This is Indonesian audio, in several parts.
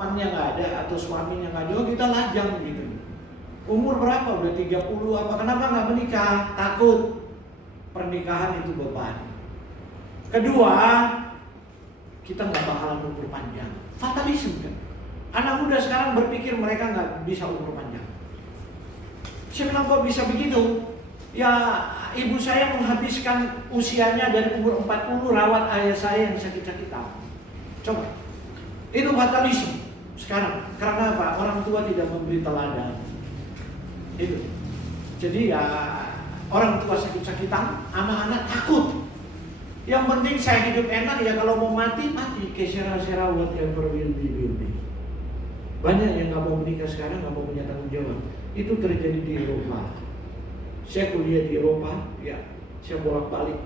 temannya nggak ada atau suaminya nggak ada, oh kita lajang gitu. Umur berapa? Udah 30 apa? Kenapa nggak menikah? Takut pernikahan itu beban. Kedua, kita nggak bakalan umur panjang. Fatalisme kan? Anak muda sekarang berpikir mereka nggak bisa umur panjang. Saya bilang kok bisa begitu? Ya ibu saya menghabiskan usianya dari umur 40 rawat ayah saya yang sakit-sakitan. Coba, itu fatalisme sekarang. Karena apa? Orang tua tidak memberi teladan. Itu. Jadi ya orang tua sakit-sakitan, anak-anak takut. Yang penting saya hidup enak, ya kalau mau mati, mati. Kesera-sera whatever will be. Banyak yang nggak mau menikah sekarang, nggak mau punya tanggung jawab. Itu terjadi di Eropa. Saya kuliah di Eropa, ya, saya bolak-balik.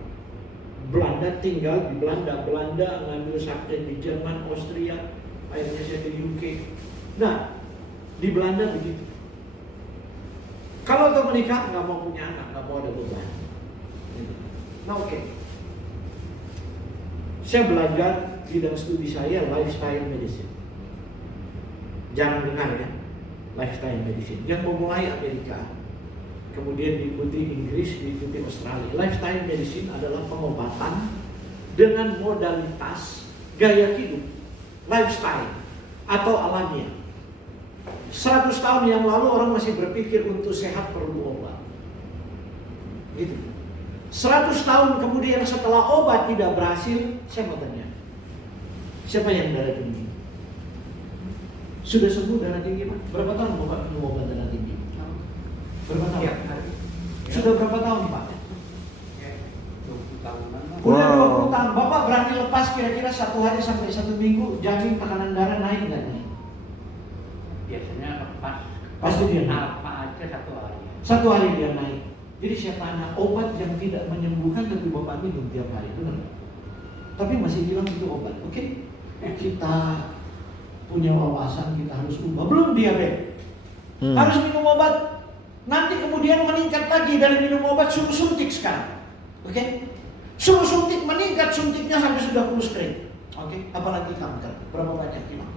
Belanda, tinggal di Belanda, ngambil sarjana di Jerman, Austria, akhirnya saya ke UK. Nah, di Belanda begitu. Kalau untuk menikah nggak mau punya anak, nggak mau ada beban. Nah, oke. Saya belajar bidang studi saya lifestyle medicine. Jangan dengar ya, lifestyle medicine. Yang memulai Amerika, kemudian diikuti Inggris, diikuti Australia. Lifestyle medicine adalah pengobatan dengan modalitas gaya hidup, lifestyle atau alamiah. 100 tahun yang lalu orang masih berpikir untuk sehat perlu obat. Gitu. 100 tahun kemudian setelah obat tidak berhasil, saya mau tanya, siapa yang darah tinggi? Sudah sembuh darah tinggi Pak? Berapa tahun Bapak minum obat darah tinggi? Berapa tahun? Ya. Sudah berapa tahun Pak? Ya, 20 tahunan. Udah 20 tahun. Bapak berani lepas kira-kira 1 hari sampai 1 minggu, jamin tekanan darah naik nggak nih? Biasanya lepas. Pasti dia naik. Apa aja 1 hari. 1 hari dia naik. Jadi saya tanya, obat yang tidak menyembuhkan tapi Bapak minum tiap hari, benar? Tapi masih bilang itu obat, oke? Kita punya wawasan, kita harus ubah. Belum diabetes, harus minum obat. Nanti kemudian meningkat lagi dari minum obat, suruh suntik sekarang, oke? Suruh suntik, meningkat suntiknya sampai sudah full screen, oke? Apalagi kanker, berapa banyak hilang?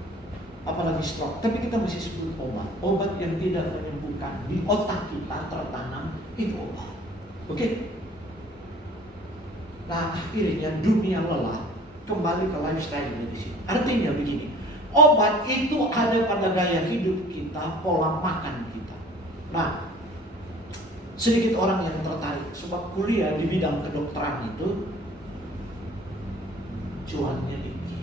Apalagi stroke, tapi kita masih sebut obat. Obat yang tidak menyembuhkan, di otak kita tertanam itu obat, oke? Nah akhirnya dunia lelah, kembali ke lifestyle medicine. Artinya begini, obat itu ada pada gaya hidup kita, pola makan kita. Nah, sedikit orang yang tertarik, sebab kuliah di bidang kedokteran itu cuannya tinggi.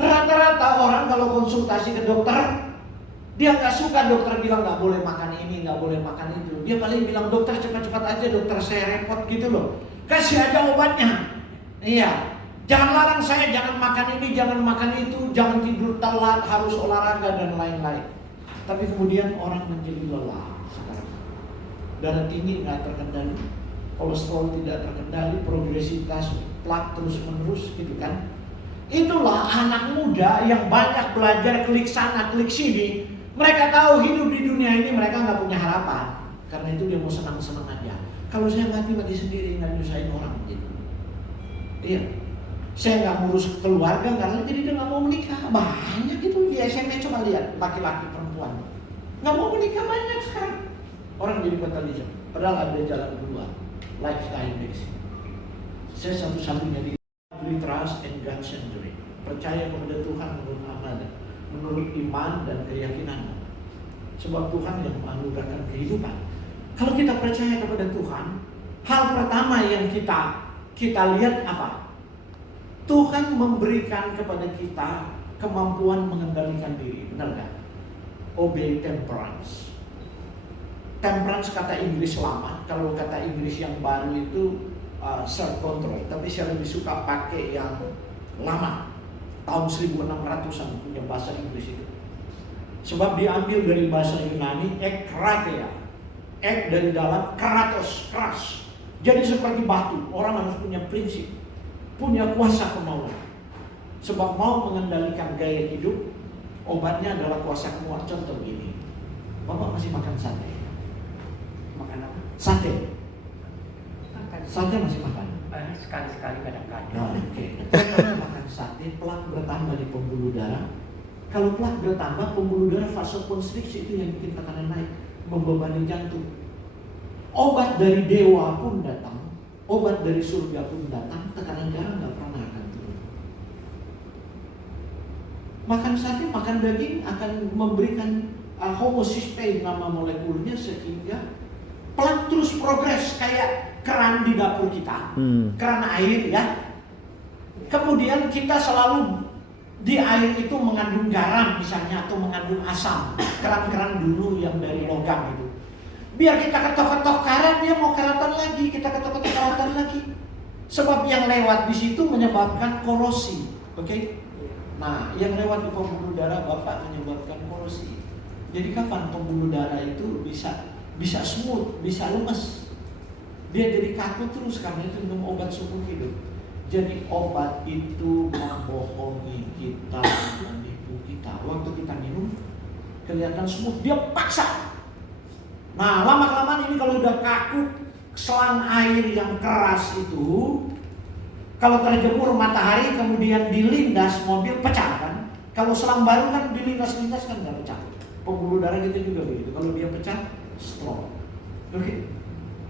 Rata-rata orang kalau konsultasi ke dokter, dia nggak suka dokter bilang nggak boleh makan ini, nggak boleh makan itu. Dia paling bilang dokter cepat-cepat aja, dokter saya repot gitu loh. Kasih aja obatnya. Iya. Jangan larang saya, jangan makan ini, jangan makan itu, jangan tidur telat, harus olahraga dan lain-lain. Tapi kemudian orang menjadi lelah sekarang. Darah tinggi nggak terkendali, kolesterol tidak terkendali, progresivitas plak terus-menerus gitu kan. Itulah anak muda yang banyak belajar klik sana, klik sini. Mereka tahu hidup di dunia ini mereka nggak punya harapan. Karena itu dia mau senang-senang aja. Kalau saya mati sendiri, nggak nyusahin orang gitu. Iya. Saya nggak ngurus keluarga, karena jadi dia nggak mau menikah. Banyak gitu di SMP, coba lihat laki-laki perempuan nggak mau menikah banyak sekarang. Orang jadi fatalisme. Padahal ada jalan keluar, lifestyle medicine. Saya satu-satunya di trust and God century. Percaya kepada Tuhan menurut amanah, menurut iman dan keyakinan. Sebab Tuhan yang menganugerahkan kehidupan. Kalau kita percaya kepada Tuhan, hal pertama yang kita lihat apa? Tuhan memberikan kepada kita kemampuan mengendalikan diri, benar kan? Obey temperance. Temperance kata Inggris lama, kalau kata Inggris yang baru itu self control, tapi saya lebih suka pakai yang lama, tahun 1600-an punya bahasa Inggris itu. Sebab diambil dari bahasa Yunani, ekkrateia, ek dari dalam, kratos, keras. Jadi seperti batu, orang harus punya prinsip, punya kuasa kemauan. Sebab mau mengendalikan gaya hidup, obatnya adalah kuasa kemauan. Contoh begini, Bapak masih makan sate? Makan apa? Sate. Makan. Sate masih makan? Sekali-sekali kadang-kadang. Nah, oke. Makan sate. sakit, plak bertambah di pembuluh darah. Kalau plak bertambah, pembuluh darah vasokonstriksi itu yang bikin tekanan naik, membebani jantung. Obat dari dewa pun datang, obat dari surga pun datang, tekanan darah nggak pernah akan turun. Makan sate, makan daging akan memberikan homocysteine nama molekulnya, sehingga plak terus progres kayak keran di dapur kita, keran air ya. Kemudian kita selalu di air itu mengandung garam misalnya, atau mengandung asam. Keran-keran dulu yang dari logam itu. Biar kita ketok-ketok karat, dia mau karatan lagi, kita ketok-ketok karatan lagi. Sebab yang lewat di situ menyebabkan korosi, oke? Nah, yang lewat di pembuluh darah Bapak menyebabkan korosi. Jadi kapan pembuluh darah itu bisa smooth, bisa lemes? Dia jadi kaku terus karena itu minum obat seumur hidup. Jadi obat itu membohongi kita, menipu kita. Waktu kita minum kelihatan smooth, dia paksa. Nah, lama-kelamaan ini kalau udah kaku, selang air yang keras itu, kalau terjemur matahari kemudian dilindas mobil, pecah kan? Kalau selang baru kan dilindas-lindas kan nggak pecah. Pembuluh darah kita juga begitu. Kalau dia pecah, stroke. Oke.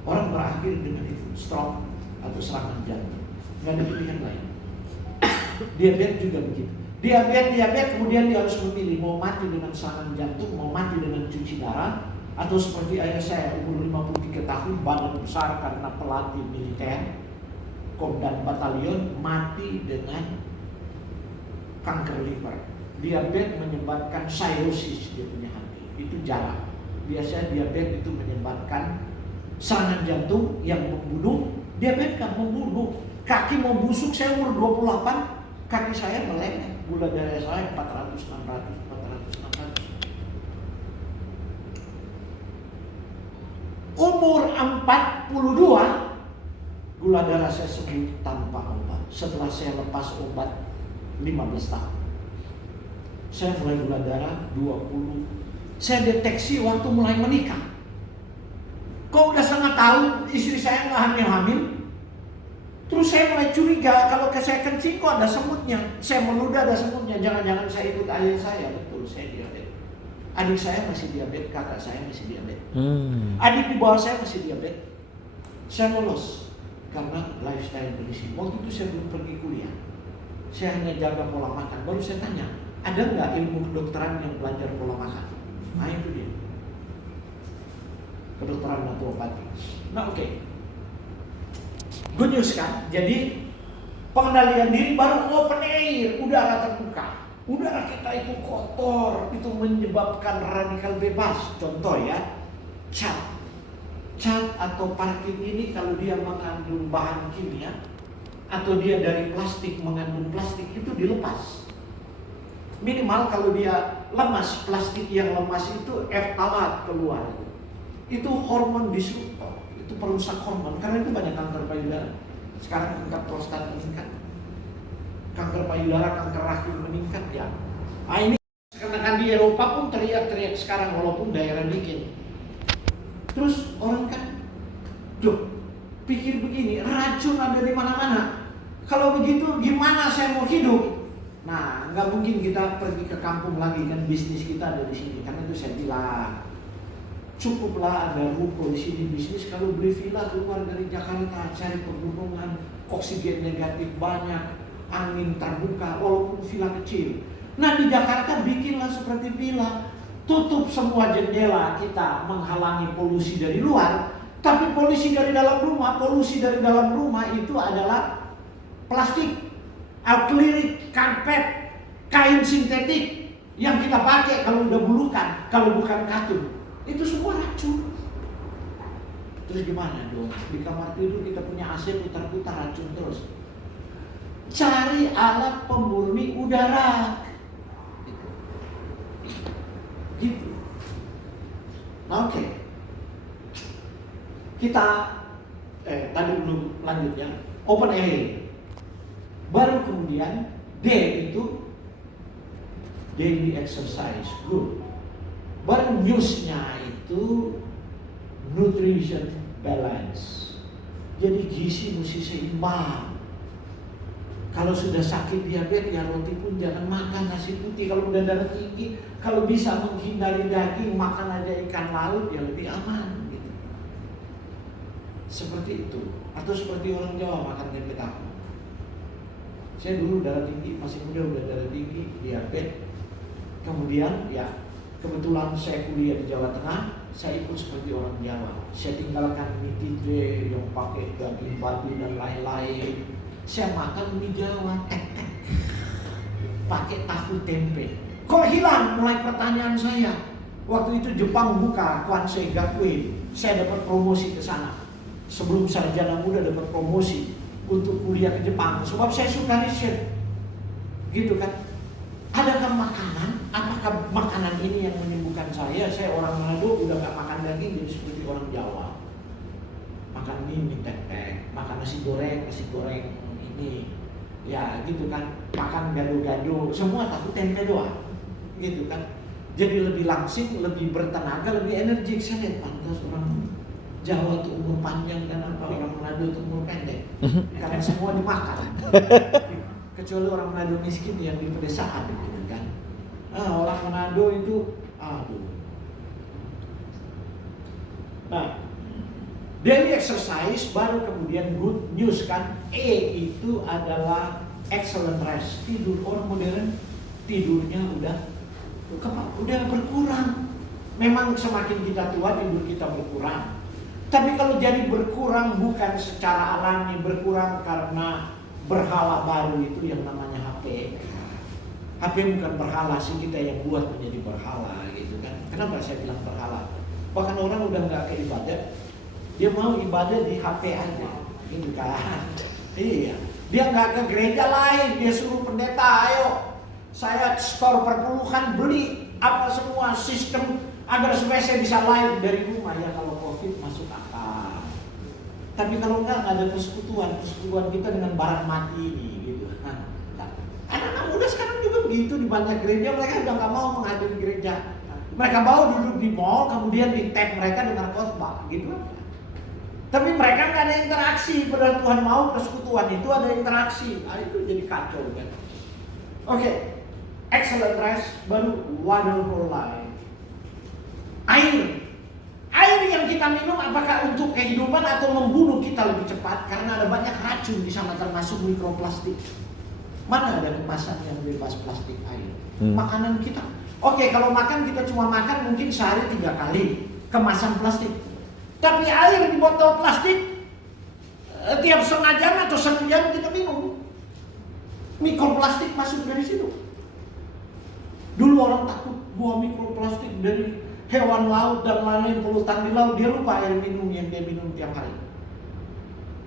Orang berakhir dengan itu, stroke atau serangan jantung. Nggak ada pilihan lain. Diabetes juga begitu. Diabetes kemudian dia harus memilih mau mati dengan serangan jantung, mau mati dengan cuci darah, atau seperti ayah saya umur 53 tahun, badan besar karena pelatih militer, Komandan Batalion, mati dengan kanker liver. Diabetes menyebabkan cirrhosis dia punya hati. Itu jarang. Biasanya diabetes itu menyebabkan serangan jantung yang membunuh. Diabetes kan membunuh. Kaki mau busuk, saya umur 28, kaki saya meleleh. Gula darah saya 400, 600, 400, 600. Umur 42, gula darah saya sembuh tanpa obat. Setelah saya lepas obat 15 tahun. Saya mulai gula darah 20. Saya deteksi waktu mulai menikah. Kok udah setengah tahun istri saya nggak hamil-hamil? Terus saya mulai curiga, kalau saya kencing kok ada semutnya. Saya meludah ada semutnya, jangan-jangan saya ikut ayah saya. Betul, saya diabetes. Adik saya masih diabetes, kakak saya masih diabetes. Adik di bawah saya masih diabetes. Saya lolos karena lifestyle berisi. Waktu itu saya belum pergi kuliah. Saya hanya jaga pola makan. Baru saya tanya, ada nggak ilmu kedokteran yang belajar pola makan? Nah itu dia. Kedokteran naturopati. Nah oke. Good news kan? Jadi pengendalian diri baru open air, udara terbuka. Udara kita itu kotor, itu menyebabkan radikal bebas. Contoh ya, cat atau parfum ini kalau dia mengandung bahan kimia atau dia dari plastik mengandung plastik itu dilepas. Minimal kalau dia lemas, plastik yang lemas itu ftalat keluar. Itu hormon disruptor, itu perusak hormon. Karena itu banyak kanker payudara. Sekarang tingkat prostat meningkat, kanker payudara, kanker rahim meningkat ya. Nah ini karena di Eropa pun teriak-teriak sekarang walaupun daerah dikit. Terus orang kan, pikir begini, racun ada di mana-mana. Kalau begitu gimana saya mau hidup? Nah, nggak mungkin kita pergi ke kampung lagi kan, bisnis kita ada di sini. Karena itu saya bilang, cukuplah ada ruko di sini bisnis. Kalau beli villa keluar dari Jakarta, cari pegunungan, oksigen negatif banyak, angin terbuka, walaupun villa kecil. Nah di Jakarta bikinlah seperti villa. Tutup semua jendela kita menghalangi polusi dari luar, tapi polusi dari dalam rumah itu adalah plastik, akrilik, karpet, kain sintetik yang kita pakai kalau udah bulukan, kalau bukan katun. Itu semua racun. Terus gimana dong? Di kamar tidur kita punya AC putar-putar, racun terus. Cari alat pemurni udara. Gitu. Nah oke. Kita tadi belum lanjut ya. Open air. Baru kemudian D itu daily exercise, good. Baru newsnya itu nutrition balance. Jadi gizi mesti seimbang. Kalau sudah sakit diabetes ya roti pun jangan makan nasi putih. Kalau udah darah tinggi, kalau bisa menghindari daging, makan aja ikan laut ya lebih aman gitu. Seperti itu. Atau seperti orang Jawa makan tempe tahu. Saya dulu darah tinggi, masih muda udah darah tinggi, diabetes. Kemudian ya kebetulan saya kuliah di Jawa Tengah, saya ikut seperti orang Jawa. Saya tinggalkan mie tide yang pakai daging babi dan lain-lain. Saya makan mie Jawa, pakai tahu tempe. Kok hilang? Mulai pertanyaan saya. Waktu itu Jepang buka Kwansei Gakuen, saya dapat promosi ke sana. Sebelum sarjana muda dapat promosi untuk kuliah ke Jepang. Sebab saya suka riset, gitu kan. Adakah makanan? Apakah makanan ini yang menyembuhkan saya? Saya orang Manado udah gak makan daging jadi seperti orang Jawa. Makan mie tempe, makan nasi goreng ini. Ya gitu kan, makan gado-gado, semua tahu tempe doang. Gitu kan. Jadi lebih langsing, lebih bertenaga, lebih energik. Saya lihat pantas orang Jawa tuh umur panjang dan apa orang Manado tuh umur pendek. Karena semua dimakan. Kecuali orang Manado miskin yang di pedesaan gitu kan. Orang Manado itu aduh. Nah, daily exercise baru kemudian good news kan. Itu adalah excellent rest. Tidur orang modern tidurnya udah berkurang. Memang semakin kita tua tidur kita berkurang. Tapi kalau jadi berkurang bukan secara alami, berkurang karena berhala baru itu yang namanya HP. HP bukan berhala sih, kita yang buat menjadi berhala gitu kan. Kenapa saya bilang berhala? Bahkan orang udah nggak ke ibadah, dia mau ibadah di HP aja, gitu kan? Iya, dia nggak ke gereja lain, dia suruh pendeta, ayo, saya store perpuluhan beli apa semua sistem agar supaya saya bisa live dari rumah ya kalau COVID masuk akal. Tapi kalau enggak ada persekutuan kita dengan barang mati ini gitu. Anak-anak muda sekarang juga begitu di banyak gereja, mereka udah nggak mau menghadiri gereja. Mereka mau duduk di mall, kemudian di tag mereka dengan khotbah gitu. Tapi mereka nggak ada interaksi, padahal Tuhan mau persekutuan itu ada interaksi. Itu jadi kacau kan. Oke, excellent rest baru wonderful life. Air yang kita minum apakah untuk kehidupan atau membunuh kita lebih cepat? Karena ada banyak racun di sana termasuk mikroplastik. Mana ada kemasan yang bebas plastik air? Makanan kita. Oke, kalau makan kita cuma makan mungkin sehari 3 kali kemasan plastik. Tapi air di botol plastik tiap setengah jam atau 1 jam kita minum. Mikroplastik masuk dari situ. Dulu orang takut buah mikroplastik dari hewan laut dan lain-lain polutan di laut, dia lupa air minum yang dia minum tiap hari.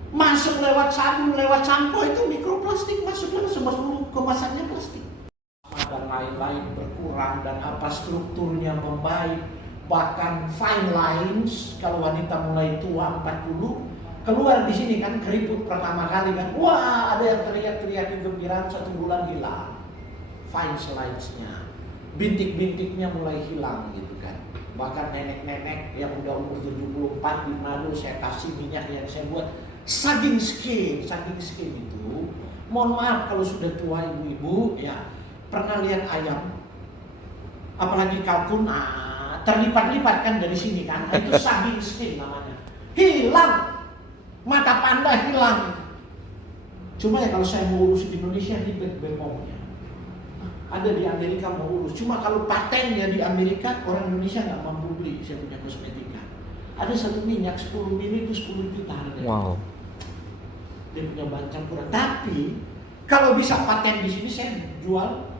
Masuk lewat sabun, lewat sampo itu mikroplastik masuk lewat semua kemasannya plastik. Dan lain-lain berkurang dan apa strukturnya membaik. Bahkan fine lines kalau wanita mulai tua 40 keluar di sini kan keriput pertama kali kan, wah ada yang teriak-teriak kegembiraan 1 bulan hilang. Fine lines-nya, bintik-bintiknya mulai hilang gitu kan. Bahkan nenek-nenek yang udah umur 74 di Manado saya kasih minyak yang saya buat saging skin itu. Mohon maaf kalau sudah tua ibu-ibu ya, pernah lihat ayam apalagi kalkun terlipat-lipat kan dari sini kan, itu saging skin namanya. Hilang, mata panda hilang. Cuma ya kalau saya mau urus di Indonesia ribet BPOM-nya. Ada di Amerika mau urus, cuma kalau patennya di Amerika orang Indonesia nggak mampu beli. Saya punya kosmetika, ada satu minyak 10 mili itu 10 juta harganya. Wow. Dia punya bahan campuran. Tapi kalau bisa paten di sini saya jual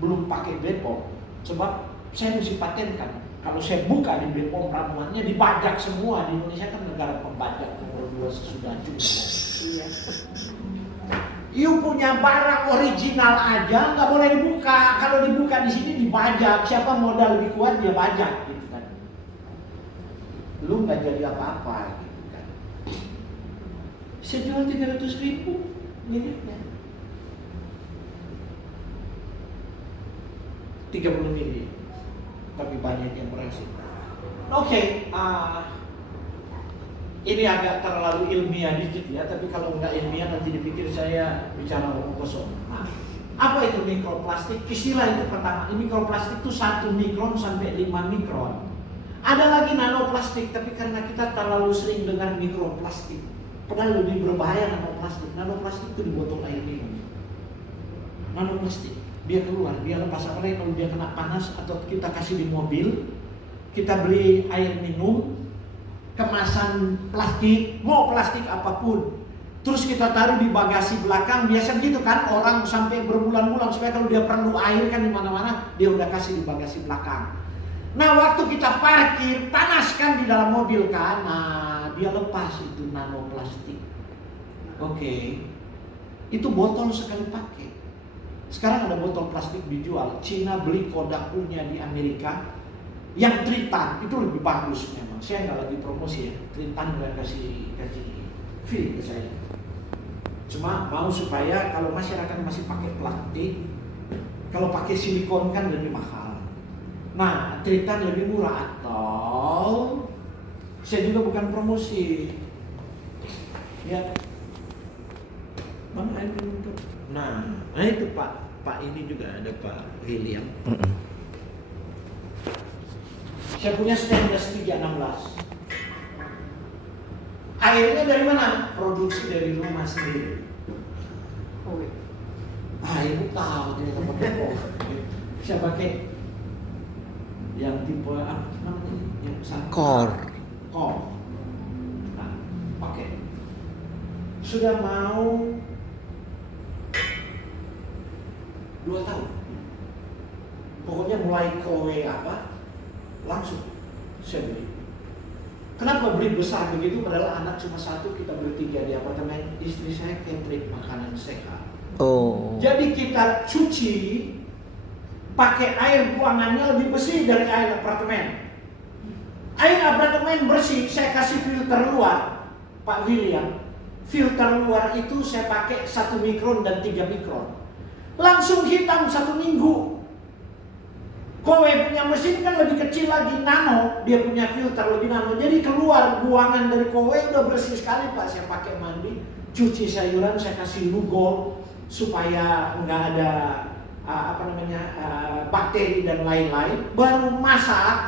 belum pakai BPOM, sebab saya mesti patenkan. Kalau saya buka di BPOM ramuannya dipajak semua. Di Indonesia kan negara pembajak nomor 2 sesudah juga. Iya. You punya barang original aja nggak boleh dibuka. Kalau dibuka di sini dibajak. Siapa modal lebih kuat dia bajak, gitu kan. Lu nggak jadi apa-apa, gitu kan. Saya jual 300.000 miliknya. 30 mili. Tapi banyak yang berhasil. Oke, ini agak terlalu ilmiah dikit ya, tapi kalau nggak ilmiah nanti dipikir saya bicara omong kosong. Nah, apa itu mikroplastik? Istilah itu pertama, mikroplastik itu 1 mikron sampai 5 mikron. Ada lagi nanoplastik, tapi karena kita terlalu sering dengar mikroplastik, padahal lebih berbahaya nanoplastik. Nanoplastik itu di botol air minum. Nanoplastik, dia keluar, dia lepas, apalagi kalau dia kena panas atau kita kasih di mobil, kita beli air minum, kemasan plastik, mau plastik apapun, terus kita taruh di bagasi belakang, biasa gitu kan orang sampai berbulan-bulan supaya kalau dia perlu air kan di mana-mana dia udah kasih di bagasi belakang. Nah waktu kita parkir panas kan di dalam mobil kan, nah dia lepas itu nanoplastik. Oke. Itu botol sekali pakai. Sekarang ada botol plastik dijual, Cina beli Kodak punya di Amerika. Yang Tritan itu lebih bagus memang. Saya nggak lagi promosi ya. Tritan nggak kasih fee ke saya. Cuma mau supaya kalau masyarakat masih pakai plastik, kalau pakai silikon kan lebih mahal. Nah, Tritan lebih murah atau saya juga bukan promosi. Ya. Mana air minum tuh? Nah itu Pak ini juga ada Pak William. Saya punya stainless 316. Airnya dari mana? Produksi dari rumah sendiri. Oh, Ibu tahu ternyata pakai saya pakai yang tipe apa namanya? Yang Core. Nah, pakai. Sudah mau 2 tahun. Pokoknya mulai kowe apa? Langsung saya beli. Kenapa beli besar begitu? Padahal anak cuma 1, kita bertiga di apartemen. Istri saya catering makanan sehat. Oh. Jadi kita cuci pakai air buangannya lebih bersih dari air apartemen. Air apartemen bersih, saya kasih filter luar, Pak William. Filter luar itu saya pakai 1 mikron dan 3 mikron. Langsung hitam 1 minggu. Kowe punya mesin kan lebih kecil lagi, nano, dia punya filter lebih nano. Jadi keluar buangan dari kowe udah bersih sekali Pak. Saya pakai mandi, cuci sayuran, saya kasih lugol supaya nggak ada bakteri dan lain-lain. Baru masak.